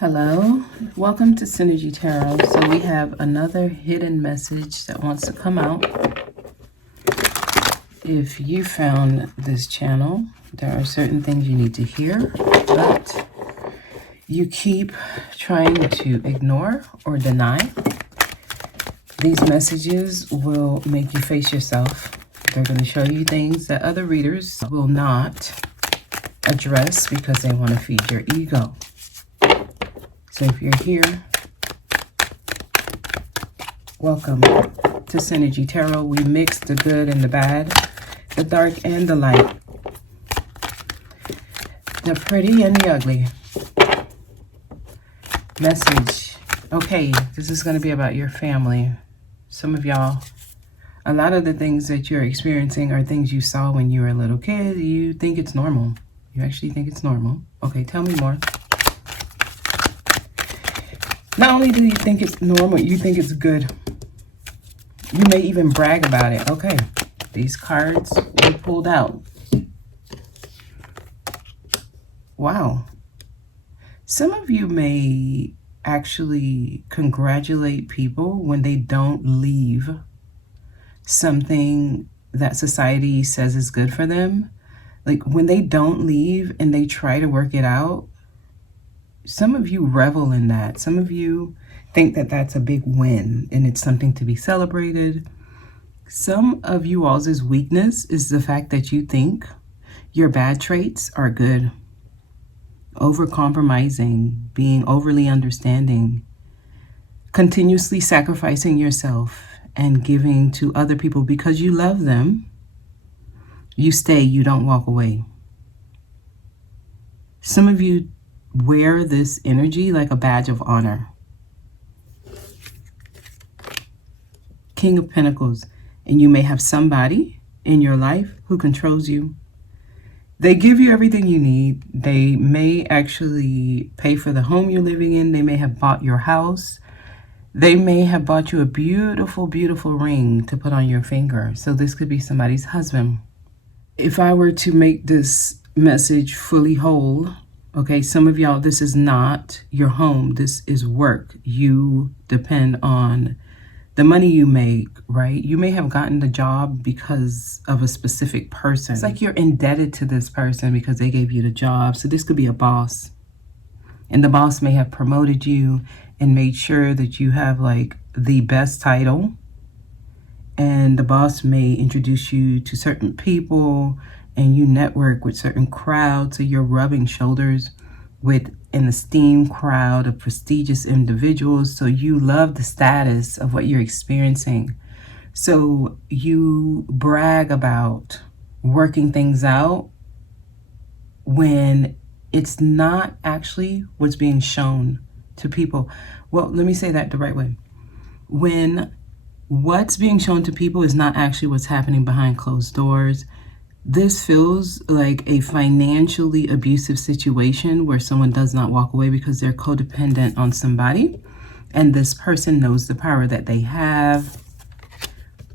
Hello, welcome to Synergy Tarot. So we have another hidden message that wants to come out. If you found this channel, there are certain things you need to hear, but you keep trying to ignore or deny. These messages will make you face yourself. They're going to show you things that other readers will not address because they want to feed your ego. So if you're here, welcome to Synergy Tarot. We mix the good and the bad, the dark and the light, the pretty and the ugly. Message. Okay, this is going to be about your family. Some of y'all, a lot of the things that you're experiencing are things you saw when you were a little kid. You think it's normal. You actually think it's normal. Okay, tell me more. Not only do you think it's normal, you think it's good. You may even brag about it. Okay, these cards were pulled out. Wow. Some of you may actually congratulate people when they don't leave something that society says is good for them. Like when they don't leave and they try to work it out. Some of you revel in that. Some of you think that that's a big win and it's something to be celebrated. Some of you all's weakness is the fact that you think your bad traits are good. Over-compromising, being overly understanding, continuously sacrificing yourself and giving to other people because you love them. You stay, you don't walk away. Some of you wear this energy like a badge of honor. King of Pentacles. And you may have somebody in your life who controls you. They give you everything you need. They may actually pay for the home you're living in. They may have bought your house. They may have bought you a beautiful, beautiful ring to put on your finger. So this could be somebody's husband. If I were to make this message fully whole, okay, some of y'all, this is not your home. This is work. You depend on the money you make, right? You may have gotten the job because of a specific person. It's like you're indebted to this person because they gave you the job. So this could be a boss. And the boss may have promoted you and made sure that you have like the best title. And the boss may introduce you to certain people and you network with certain crowds, so you're rubbing shoulders with an esteemed crowd of prestigious individuals, so you love the status of what you're experiencing. So you brag about working things out when it's not actually what's being shown to people. Well, let me say that the right way. When what's being shown to people is not actually what's happening behind closed doors. This feels like a financially abusive situation where someone does not walk away because they're codependent on somebody and this person knows the power that they have.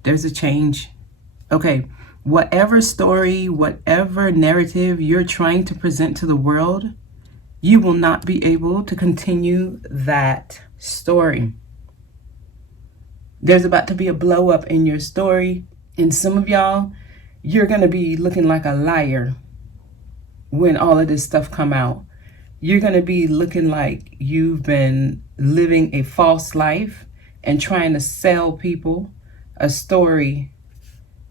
There's a change. Okay, whatever story, whatever narrative you're trying to present to the world, you will not be able to continue that story. There's about to be a blow up in your story, and some of y'all, you're going to be looking like a liar when all of this stuff come out. You're going to be looking like you've been living a false life and trying to sell people a story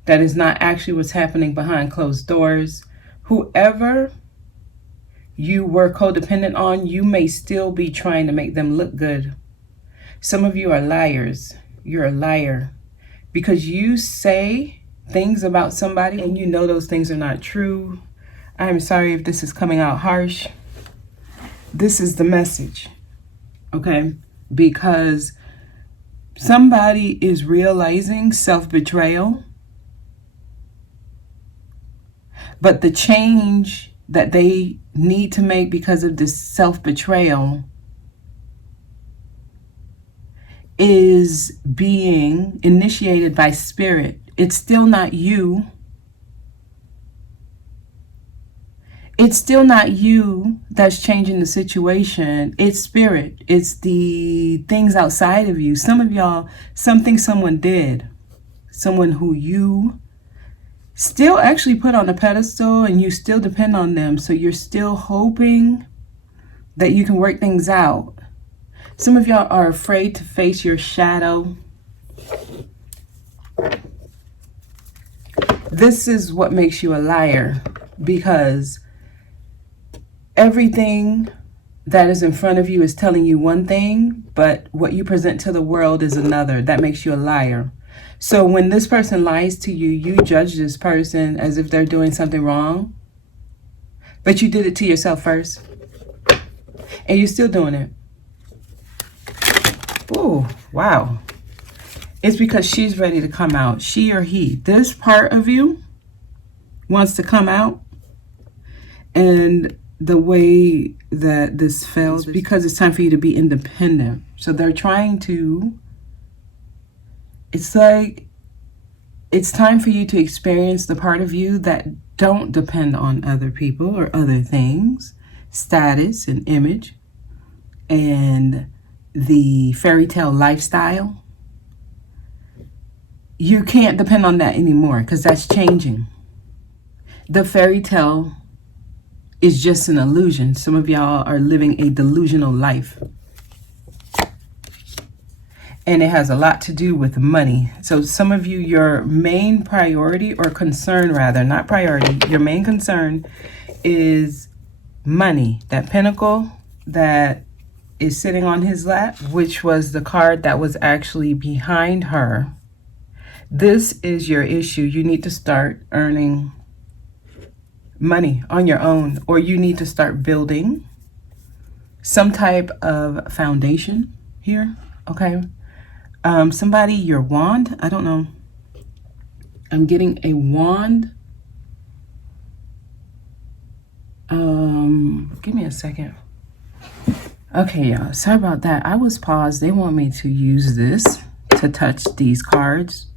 that is not actually what's happening behind closed doors. Whoever you were codependent on, you may still be trying to make them look good. Some of you are liars. You're a liar because you say things about somebody and you know those things are not true. I'm sorry if this is coming out harsh. This is the message, okay? Because somebody is realizing self-betrayal, but the change that they need to make because of this self-betrayal is being initiated by spirit. It's still not you. it's still not you that's changing the situation. It's spirit. It's the things outside of you. Some of y'all, something someone did, someone who you still actually put on a pedestal and you still depend on them. So you're still hoping that you can work things out. Some of y'all are afraid to face your shadow. This is what makes you a liar, because everything that is in front of you is telling you one thing, but what you present to the world is another. That makes you a liar. So when this person lies to you, you judge this person as if they're doing something wrong, but you did it to yourself first, and you're still doing it. Oh, wow. It's because she's ready to come out. She or he. This part of you wants to come out. And the way that this fails, because it's time for you to be independent. So they're trying to, it's like, it's time for you to experience the part of you that don't depend on other people or other things, status and image, and the fairy tale lifestyle. You can't depend on that anymore, because that's changing. The fairy tale is just an illusion. Some of y'all are living a delusional life. And it has a lot to do with money. So some of you, your main priority, or concern rather, not priority, your main concern is money. That pentacle that is sitting on his lap, which was the card that was actually behind her. This is your issue. You need to start earning money on your own, or you need to start building some type of foundation here. Okay. Somebody, your wand, I don't know. I'm getting a wand. Give me a second. Okay, y'all, sorry about that. I was paused. They want me to use this to touch these cards.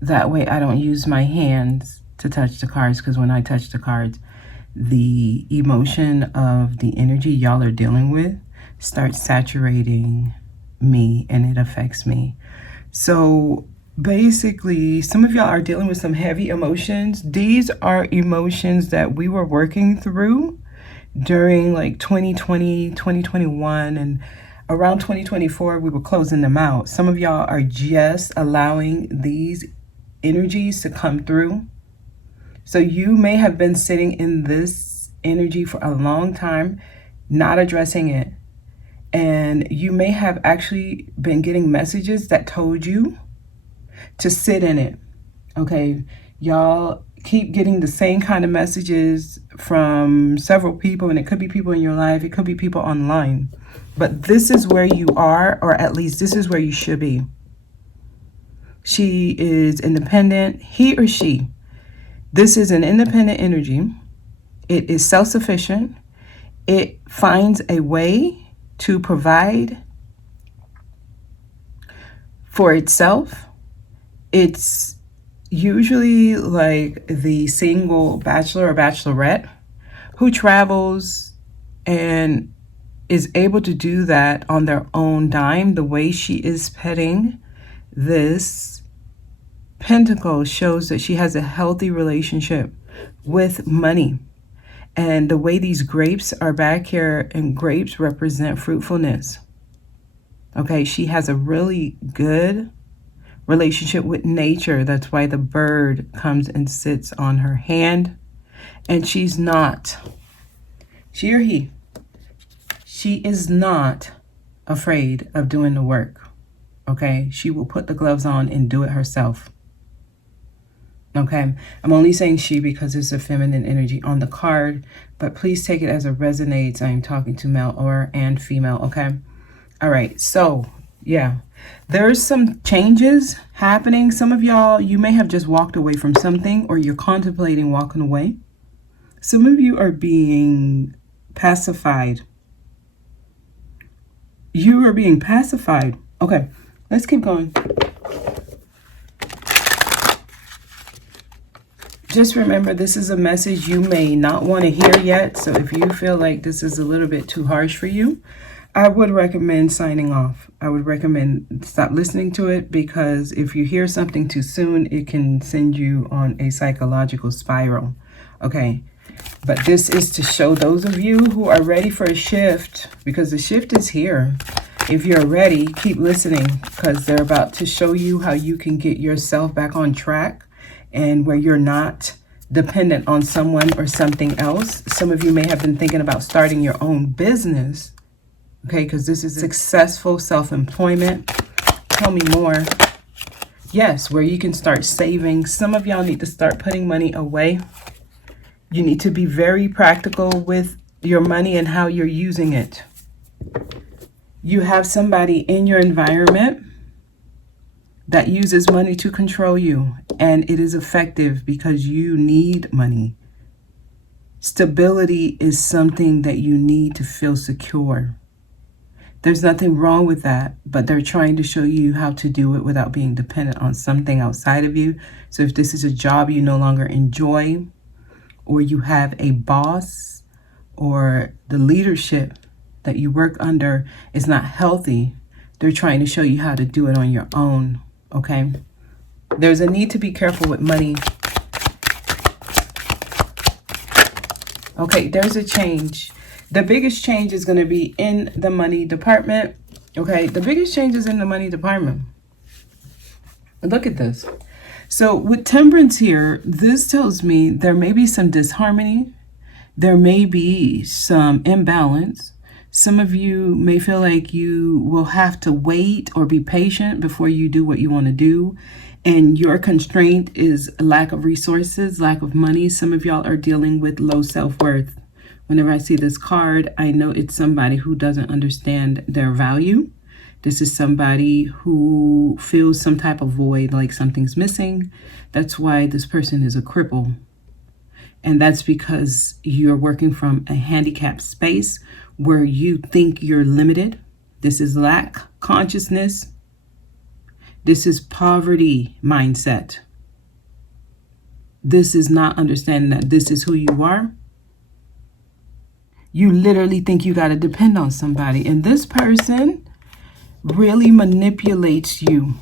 That way I don't use my hands to touch the cards, because when I touch the cards, the emotion of the energy y'all are dealing with starts saturating me, and it affects me. So basically, some of y'all are dealing with some heavy emotions. These are emotions that we were working through during like 2020, 2021, and around 2024, we were closing them out. Some of y'all are just allowing these energies to come through. So you may have been sitting in this energy for a long time, not addressing it. And you may have actually been getting messages that told you to sit in it. Okay, y'all keep getting the same kind of messages from several people, and it could be people in your life, it could be people online. But this is where you are, or at least this is where you should be. She is independent, he or she. This is an independent energy. It is self-sufficient. It finds a way to provide for itself. It's usually like the single bachelor or bachelorette who travels and is able to do that on their own dime. The way she is petting this pentacle shows that she has a healthy relationship with money. And the way these grapes are back here, and grapes represent fruitfulness. Okay, she has a really good relationship with nature. That's why the bird comes and sits on her hand. And she's not, she or he, she is not afraid of doing the work. Okay, she will put the gloves on and do it herself. Okay, I'm only saying she because it's a feminine energy on the card, but please take it as it resonates. I'm talking to male or and female. Okay, all right, so yeah, there's some changes happening. Some of y'all, you may have just walked away from something, or you're contemplating walking away. Some of you are being pacified. You are being pacified. Okay, let's keep going. just remember, this is a message you may not want to hear yet. So if you feel like this is a little bit too harsh for you, I would recommend signing off. I would recommend stop listening to it, because if you hear something too soon, it can send you on a psychological spiral. Okay. But this is to show those of you who are ready for a shift, because the shift is here. If you're ready, keep listening, because they're about to show you how you can get yourself back on track, and where you're not dependent on someone or something else. Some of you may have been thinking about starting your own business, okay, because this is successful self-employment. Tell me more. Yes, where you can start saving. Some of y'all need to start putting money away. You need to be very practical with your money and how you're using it. You have somebody in your environment that uses money to control you, and it is effective because you need money. Stability is something that you need to feel secure. There's nothing wrong with that, but they're trying to show you how to do it without being dependent on something outside of you. So if this is a job you no longer enjoy, or you have a boss, or the leadership that you work under is not healthy, they're trying to show you how to do it on your own, okay? There's a need to be careful with money. Okay, there's a change. The biggest change is going to be in the money department, okay? The biggest change is in the money department. Look at this. So with Temperance here, this tells me there may be some disharmony. There may be some imbalance. Some of you may feel like you will have to wait or be patient before you do what you want to do. And your constraint is lack of resources, lack of money. Some of y'all are dealing with low self-worth. Whenever I see this card, I know it's somebody who doesn't understand their value. This is somebody who feels some type of void, like something's missing. That's why this person is a cripple. And that's because you're working from a handicapped space where you think you're limited. This is lack consciousness. This is poverty mindset. This is not understanding that this is who you are. You literally think you got to depend on somebody. And this person really manipulates you.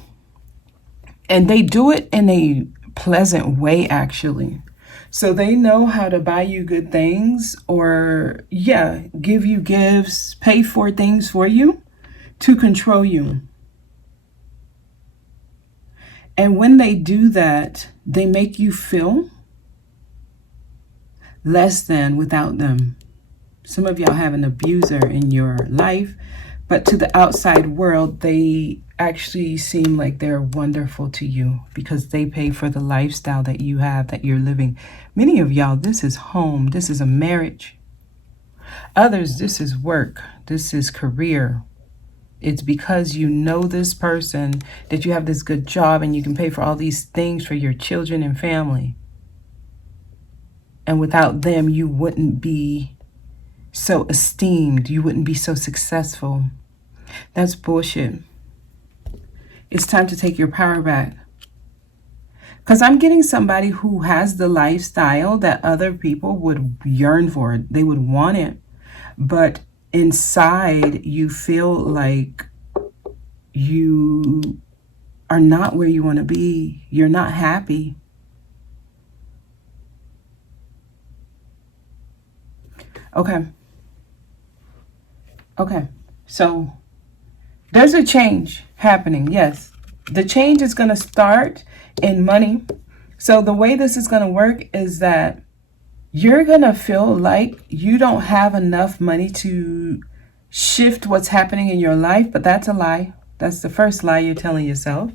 And they do it in a pleasant way, actually. So they know how to buy you good things, or, yeah, give you gifts, pay for things for you to control you. And when they do that, they make you feel less than without them. Some of y'all have an abuser in your life, but to the outside world, they actually seem like they're wonderful to you because they pay for the lifestyle that you have, that you're living. Many of y'all, this is home. This is a marriage. Others, this is work. This is career. It's because you know this person, that you have this good job and you can pay for all these things for your children and family. And without them, you wouldn't be so esteemed. You wouldn't be so successful. That's bullshit. It's time to take your power back. Because I'm getting somebody who has the lifestyle that other people would yearn for. They would want it. But inside, you feel like you are not where you want to be. You're not happy. Okay. So there's a change happening. Yes. The change is going to start in money. So the way this is going to work is that you're going to feel like you don't have enough money to shift what's happening in your life, but that's a lie. That's the first lie you're telling yourself.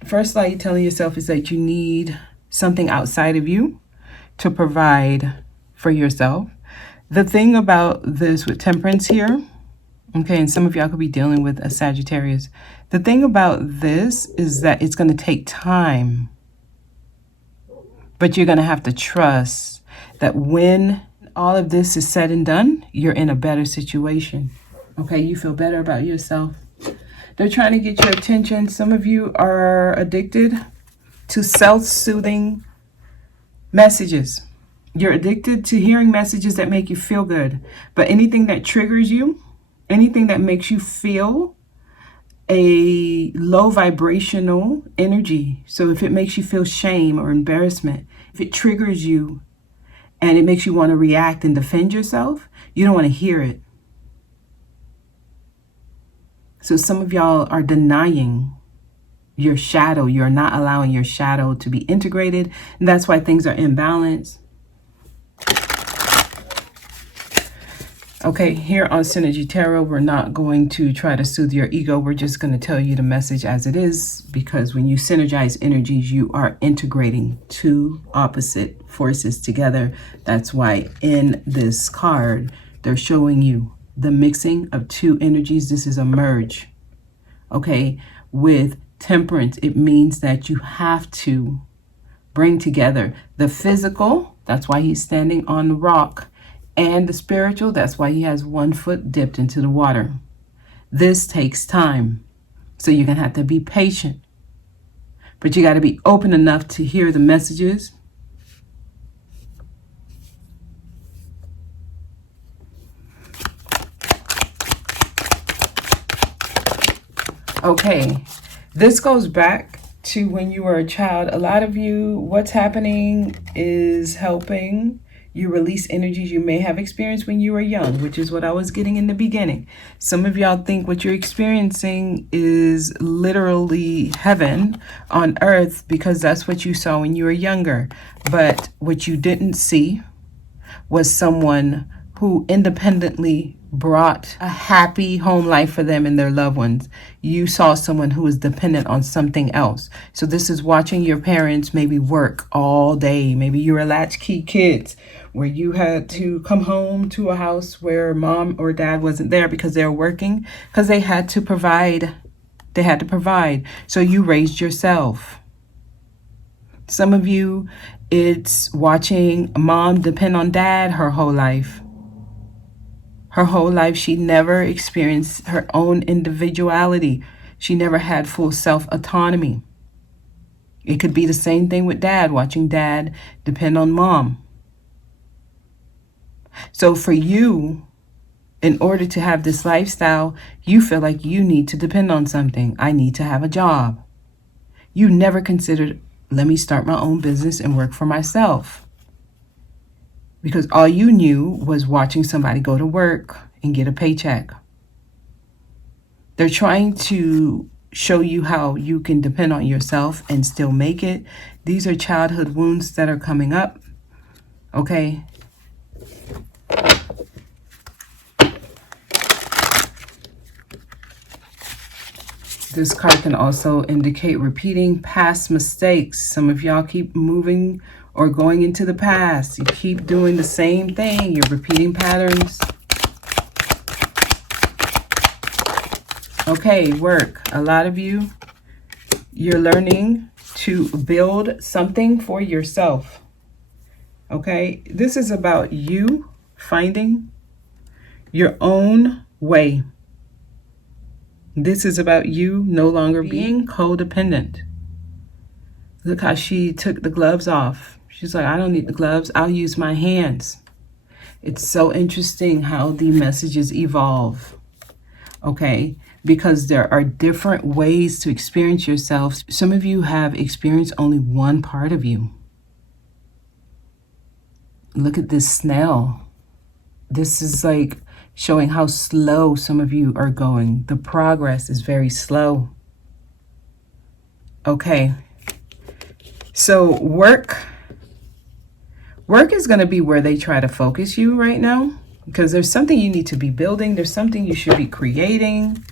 The first lie you're telling yourself is that you need something outside of you to provide for yourself. The thing about this with Temperance here, okay, and some of y'all could be dealing with a Sagittarius. The thing about this is that it's going to take time, but you're going to have to trust that when all of this is said and done, you're in a better situation. Okay, you feel better about yourself. They're trying to get your attention. Some of you are addicted to self-soothing Messages. You're addicted to hearing messages that make you feel good. But anything that triggers you, anything that makes you feel a low vibrational energy. So if it makes you feel shame or embarrassment, if it triggers you and it makes you want to react and defend yourself, you don't want to hear it. So some of y'all are denying your shadow. You're not allowing your shadow to be integrated. And that's why things are imbalanced. Okay, here on Synergy Tarot, we're not going to try to soothe your ego. We're just going to tell you the message as it is, because when you synergize energies, you are integrating two opposite forces together. That's why in this card, they're showing you the mixing of two energies. This is a merge. Okay, with Temperance, it means that you have to bring together the physical. That's why he's standing on the rock. And the spiritual, that's why he has 1 foot dipped into the water. This takes time. So you're going to have to be patient. But you got to be open enough to hear the messages. Okay, this goes back to when you were a child. A lot of you, what's happening is helping you release energies you may have experienced when you were young, which is what I was getting in the beginning. Some of y'all think what you're experiencing is literally heaven on earth because that's what you saw when you were younger. But what you didn't see was someone who independently brought a happy home life for them and their loved ones. You saw someone who was dependent on something else. So this is watching your parents maybe work all day. Maybe you were latchkey kids where you had to come home to a house where mom or dad wasn't there because they were working, because they had to provide. They had to provide. So you raised yourself. Some of you, it's watching mom depend on dad her whole life. Her whole life, she never experienced her own individuality. She never had full self-autonomy. It could be the same thing with dad, watching dad depend on mom. So for you, in order to have this lifestyle, you feel like you need to depend on something. I need to have a job. You never considered, let me start my own business and work for myself. Because all you knew was watching somebody go to work and get a paycheck. They're trying to show you how you can depend on yourself and still make it. These are childhood wounds that are coming up. Okay. This card can also indicate repeating past mistakes. Some of y'all keep moving or going into the past. You keep doing the same thing. You're repeating patterns. Okay, work. A lot of you, you're learning to build something for yourself. Okay, this is about you finding your own way. This is about you no longer being codependent. Look how she took the gloves off. She's like, I don't need the gloves. I'll use my hands. It's so interesting how the messages evolve. Okay, because there are different ways to experience yourself. Some of you have experienced only one part of you. Look at this snail. This is like showing how slow some of you are going. The progress is very slow. Okay. So work is going to be where they try to focus you right now, because there's something you need to be building. There's something you should be creating.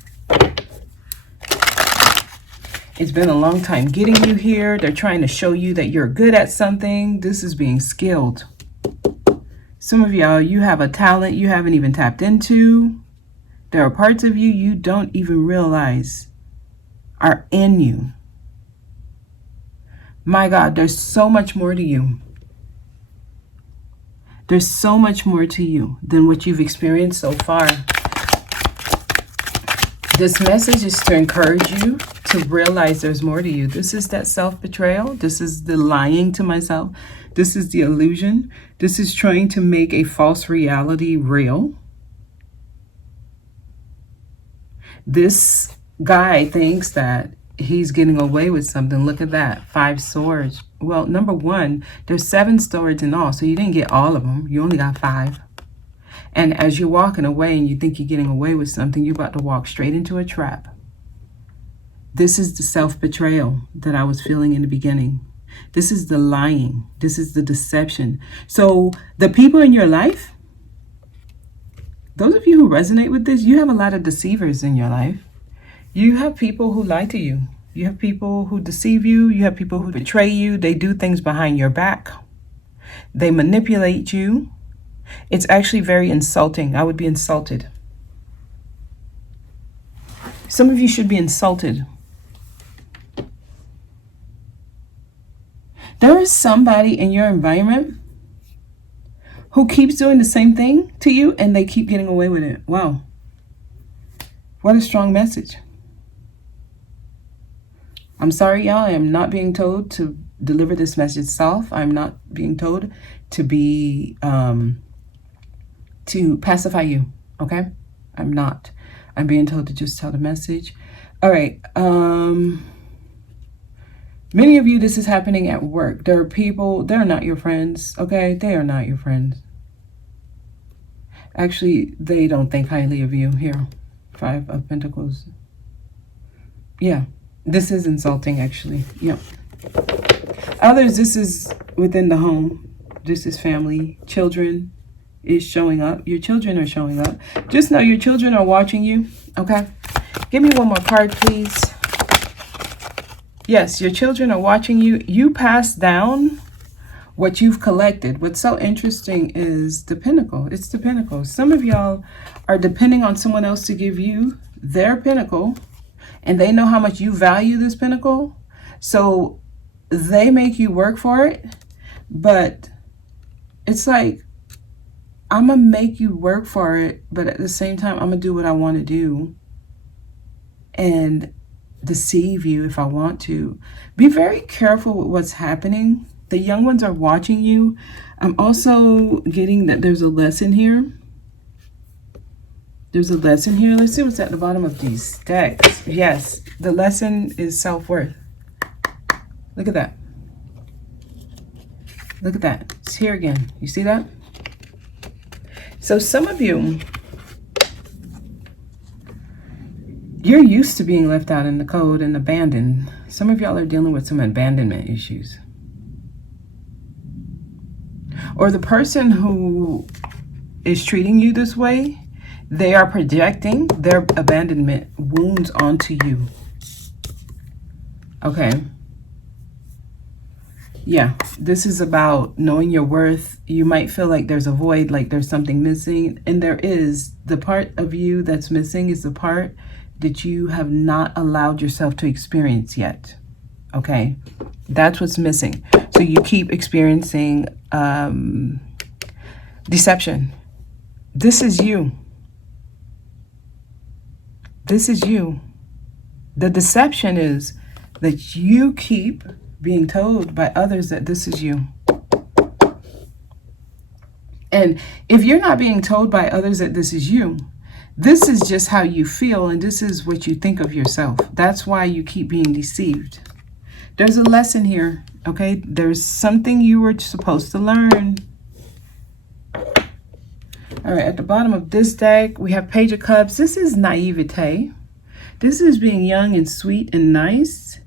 It's been a long time getting you here. They're trying to show you that you're good at something. This is being skilled. Some of y'all, you have a talent you haven't even tapped into. There are parts of you you don't even realize are in you. My God, there's so much more to you. There's so much more to you than what you've experienced so far. This message is to encourage you to realize there's more to you. This is that self-betrayal. This is the lying to myself. This is the illusion. This is trying to make a false reality real. This guy thinks that he's getting away with something. Look at that. 5 swords. Well, number one, there's 7 swords in all, so you didn't get all of them. You only got 5. And as you're walking away and you think you're getting away with something, you're about to walk straight into a trap. This is the self-betrayal that I was feeling in the beginning. This is the lying. This is the deception. So the people in your life, those of you who resonate with this, you have a lot of deceivers in your life. You have people who lie to you. You have people who deceive you. You have people who betray you. They do things behind your back. They manipulate you. It's actually very insulting. I would be insulted. Some of you should be insulted. There is somebody in your environment who keeps doing the same thing to you and they keep getting away with it. Wow. What a strong message. I'm sorry, y'all. I am not being told to deliver this message self. I'm not being told to be, to pacify you. Okay? I'm not. I'm being told to just tell the message. All right. Many of you, this is happening at work. There are people, they're not your friends. Okay? They are not your friends. Actually, they don't think highly of you. Here, 5 of Pentacles. Yeah. This is insulting, actually. Yep. Others, this is within the home. This is family. Children is showing up. Your children are showing up. Just know your children are watching you. Okay? Give me one more card, please. Yes, your children are watching you. You pass down what you've collected. What's so interesting is the pinnacle. It's the pinnacle. Some of y'all are depending on someone else to give you their pinnacle. And they know how much you value this pinnacle. So they make you work for it. But it's like, I'm going to make you work for it. But at the same time, I'm going to do what I want to do. And deceive you if I want to. Be very careful with what's happening. The young ones are watching you. I'm also getting that there's a lesson here. There's a lesson here. Let's see what's at the bottom of these decks. Yes, the lesson is self-worth. Look at that. Look at that. It's here again. You see that? So some of you, you're used to being left out in the cold and abandoned. Some of y'all are dealing with some abandonment issues. Or the person who is treating you this way, they are projecting their abandonment wounds onto you. Okay. Yeah, this is about knowing your worth. You might feel like there's a void, like there's something missing. And there is. The part of you that's missing is the part that you have not allowed yourself to experience yet. Okay. That's what's missing. So you keep experiencing deception. This is you. This is you. The deception is that you keep being told by others that this is you. And if you're not being told by others that this is you, this is just how you feel and this is what you think of yourself. That's why you keep being deceived. There's a lesson here, okay? There's something you were supposed to learn. All right, at the bottom of this deck, we have Page of Cups. This is naivete. This is being young and sweet and nice.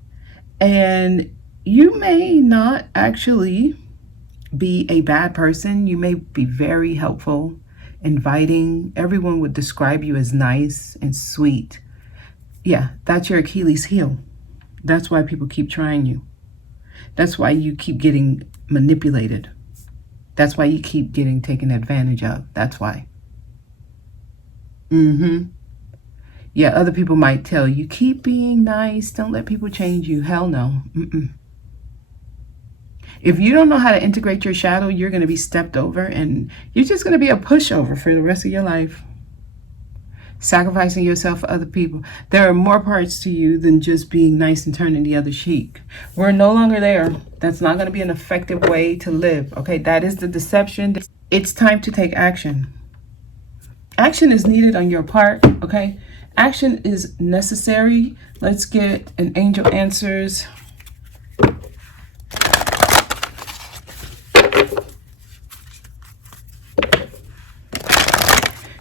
And you may not actually be a bad person. You may be very helpful, inviting. Everyone would describe you as nice and sweet. Yeah, that's your Achilles heel. That's why people keep trying you. That's why you keep getting manipulated. That's why you keep getting taken advantage of. That's why. Yeah, other people might tell you, keep being nice. Don't let people change you. Hell no. If you don't know how to integrate your shadow, you're going to be stepped over and you're just going to be a pushover for the rest of your life. sacrificing yourself for other people. There are more parts to you than just being nice and turning the other cheek. We're no longer there. That's not going to be an effective way to live. Okay, that is the deception. It's time to take action. Action is needed on your part. Okay, action is necessary. Let's get an angel answers.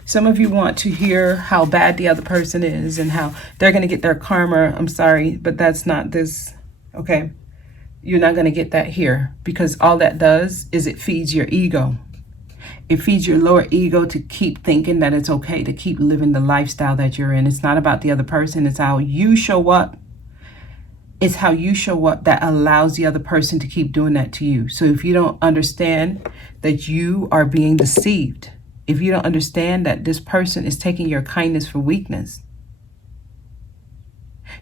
Some of you want to hear how bad the other person is and how they're going to get their karma. I'm sorry, but that's not this. Okay, you're not going to get that here, because all that does is it feeds your ego. It feeds your lower ego to keep thinking that it's okay to keep living the lifestyle that you're in. It's not about the other person. It's how you show up. It's how you show up that allows the other person to keep doing that to you. So if you don't understand that you are being deceived, if you don't understand that this person is taking your kindness for weakness,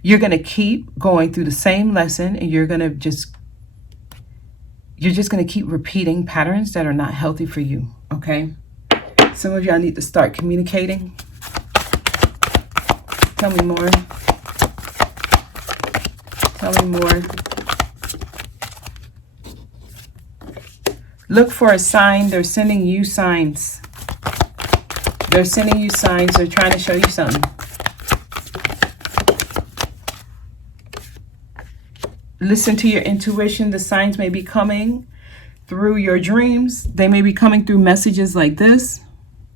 you're going to keep going through the same lesson, and you're just going to keep repeating patterns that are not healthy for you. Okay? Some of y'all need to start communicating. Tell me more. Tell me more. Look for a sign. They're sending you signs. They're sending you signs. They're trying to show you something. Listen to your intuition. The signs may be coming through your dreams. They may be coming through messages like this.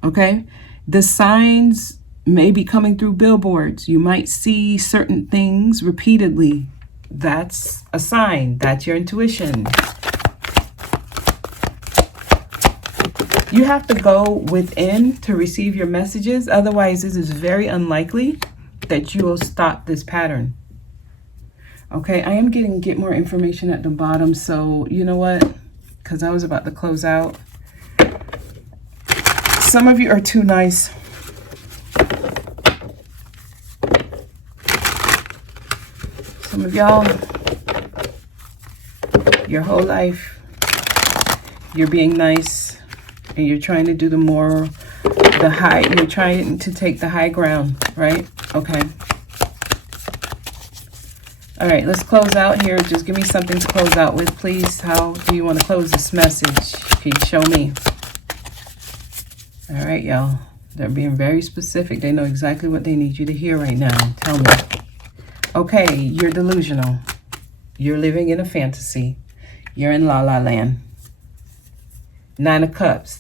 Okay? The signs may be coming through billboards. You might see certain things repeatedly. That's a sign. That's your intuition. You have to go within to receive your messages. Otherwise, it is very unlikely that you will stop this pattern. Okay, I am get more information at the bottom. So, you know what? Because I was about to close out. Some of you are too nice. Some of y'all, your whole life, you're being nice. And you're trying to do you're trying to take the high ground, right? Okay. All right, let's close out here. Just give me something to close out with, please. How do you want to close this message? Can you show me? All right, y'all. They're being very specific. They know exactly what they need you to hear right now. Tell me. Okay, you're delusional. You're living in a fantasy. You're in La La Land. 9 of Cups.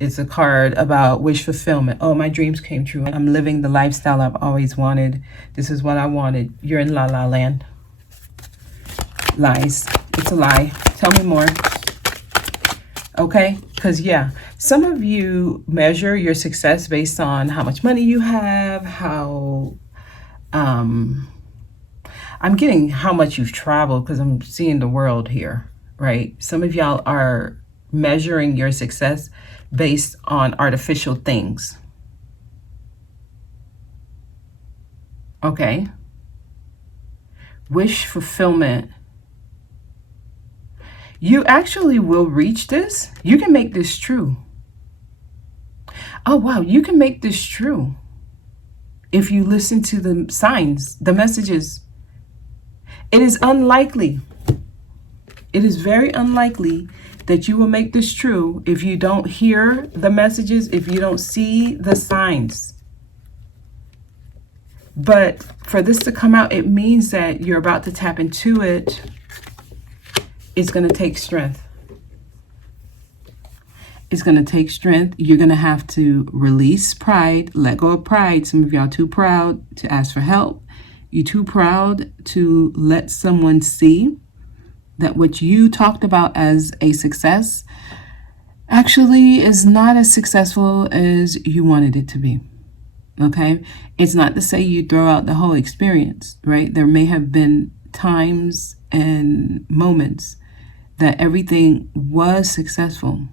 It's a card about wish fulfillment. Oh, my dreams came true. I'm living the lifestyle I've always wanted. This is what I wanted. You're in La La Land. Lies. It's a lie. Tell me more. Okay? Because, yeah, some of you measure your success based on how much money you have, how... I'm getting how much you've traveled, because I'm seeing the world here, right? Some of y'all are measuring your success based on artificial things. Okay. Wish fulfillment. You actually will reach this. You can make this true. Oh, wow. You can make this true if you listen to the signs, the messages. It is unlikely. It is very unlikely that you will make this true if you don't hear the messages, if you don't see the signs. But for this to come out, it means that you're about to tap into it. It's going to take strength. It's going to take strength. You're going to have to release pride, let go of pride. Some of y'all too proud to ask for help. You're too proud to let someone see that what you talked about as a success actually is not as successful as you wanted it to be. Okay? It's not to say you throw out the whole experience, right? There may have been times and moments that everything was successful.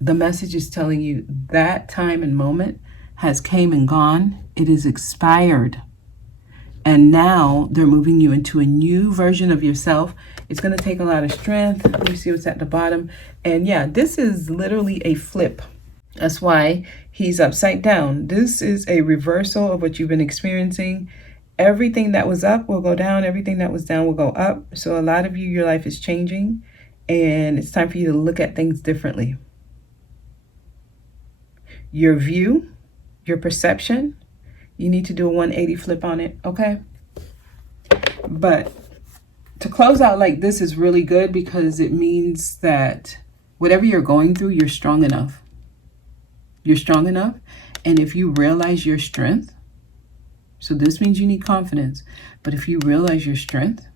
The message is telling you that time and moment has came and gone. It is expired. And now they're moving you into a new version of yourself. It's going to take a lot of strength. Let me see what's at the bottom. And yeah, this is literally a flip. That's why he's upside down. This is a reversal of what you've been experiencing. Everything that was up will go down. Everything that was down will go up. So a lot of you, your life is changing, and it's time for you to look at things differently. Your view, your perception, you need to do a 180 flip on it, okay? But to close out like this is really good because it means that whatever you're going through, you're strong enough. You're strong enough. And if you realize your strength, so this means you need confidence, but if you realize your strength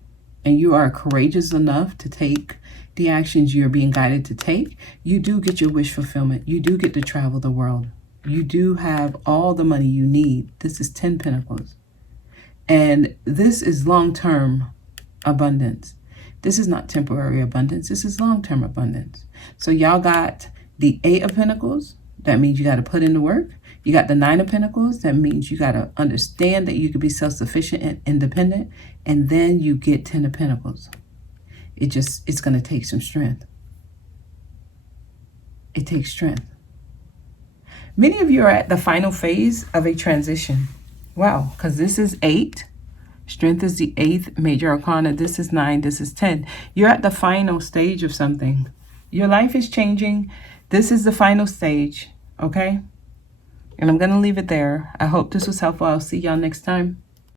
and you are courageous enough to take the actions you're being guided to take, you do get your wish fulfillment. You do get to travel the world. You do have all the money you need. This is 10 Pentacles. And this is long-term abundance. This is not temporary abundance. This is long-term abundance. So y'all got the 8 of Pentacles. That means you got to put in the work. You got the 9 of Pentacles. That means you got to understand that you can be self-sufficient and independent. And then you get 10 of Pentacles. It's going to take some strength. It takes strength. Many of you are at the final phase of a transition. Wow, because this is 8. Strength is the 8th major arcana. This is 9. This is 10. You're at the final stage of something. Your life is changing. This is the final stage, okay? And I'm going to leave it there. I hope this was helpful. I'll see y'all next time.